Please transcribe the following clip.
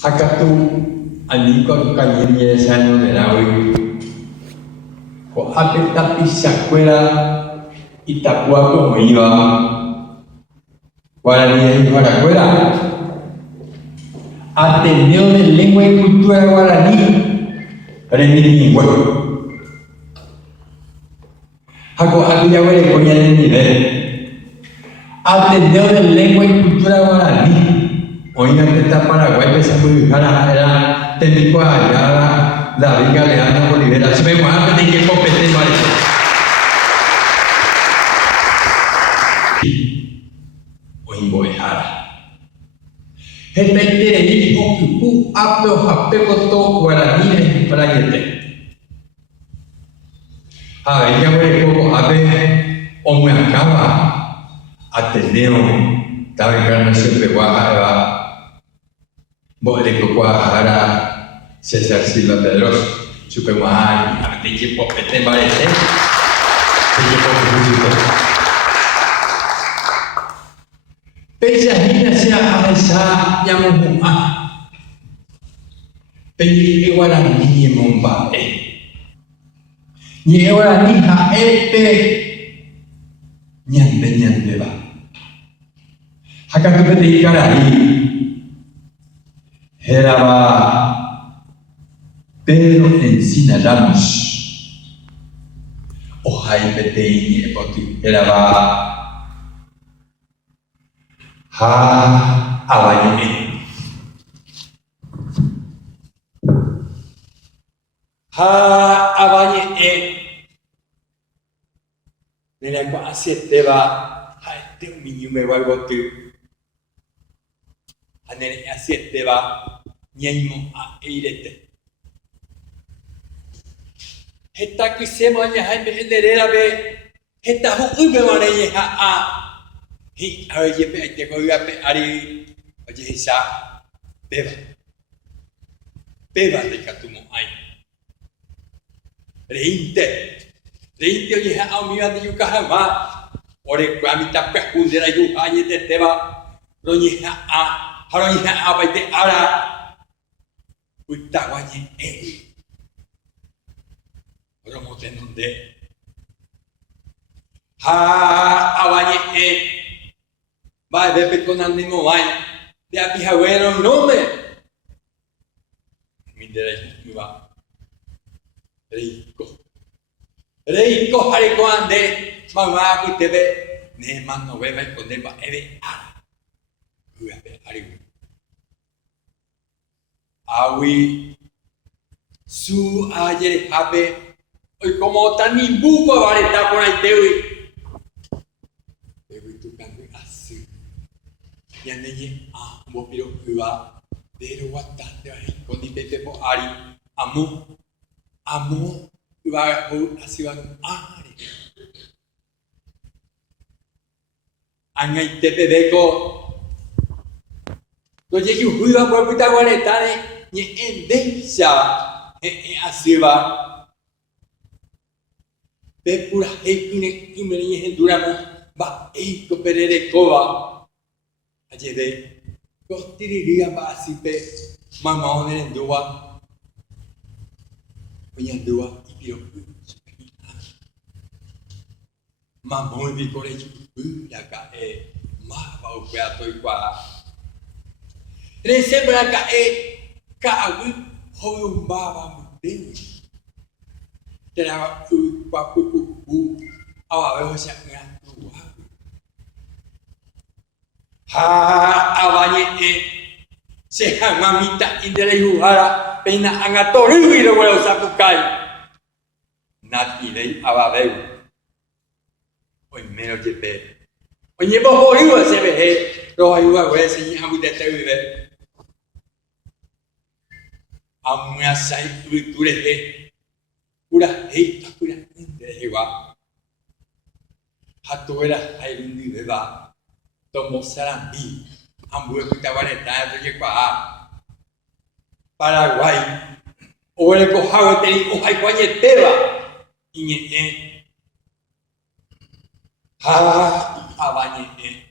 Hakatu anikon kanyemie sano de naui. Ko apeta pisacuela Itapúa como iba. Guaraní y Paracuela. Ateneo de lengua y cultura guaraní. Remilingüe. Hago aquella huele coña de nivel. Ateneo de lengua y cultura guaraní. Oiga que está Paraguay que se puede fijar era técnico allá David Galeano Olivera. Se me va a pedir que compete vale. Oimboejara. Repente ni ocupu apio hapekoto guaraní para yete. A ver, ya voy poco a ver o me acaba Ateneo David Galeano Olivera. Boleh kukuhara Cesar Silva Pedroso Superman artinya popete balete artinya popete pejahina sia ahesa yang muah penyi ewalan ni mombae ni ewalan ni ha epe nyande ba hakak bete ikarari Era Pedro Encina Ramos. Ojai Peteini Epoti. Era Ha Abaye. Ha Abaye. Nella qua asieteva. Ha te un minume valgotu. Anene asieteva. Nyaimo a eirete. Heta kisemo nya haime enderera be. Heta hu ube wane ye ha a. Hi aye pe ite ko ya pe ari. Oje hisa. Beba. Beba de katumo ai. Reinte. Reinte oje ha au miwa de yuka ha ma. Ore kwa mita pe kundera yu anye te teba. Ronye ha a. Haronye ha a baite ara. Uitawanye Romo tenonde Ha awanye Va bepe con animo vai de apijaguero nome Mindera iba Reiko hariko ande Mamá kuitebe Ne mano beba con deba ebe ara Uabe arigu Awi su ayer habe hoy como tan imbuco vale está por ahí dewi tu kan así ya neye mo piro kuwa dero wata de con dipete po ari amu kuwa ho así va ari angai tepe beko lo llegué kuwa por puta vale está ni endecha así va de pura hekune imeni henduramo ba eiko perere koba ajede kostiriria ba así pe mama onen dua punya dua ipiro mama bi kore ya ka ma ba o kwa to kwa resembra ka Kau hoyo baba mudeng. Terang papu awak behosak ngatu. Ha awanye sehat mamita indere yuhara pena angatori wiro wala sapukai. Nati dei awabeu. Oi meno jepe. Onye bo hoyo sebe he. Ro ayuwa wese ni amu de tewe. Amnya sai tuure he pura he pura de wa hatu era airundi beba tomo sarambi ambu kutawale ta to kwa Paraguay ore ko hawe te o hai kwanye teba inye ha abanye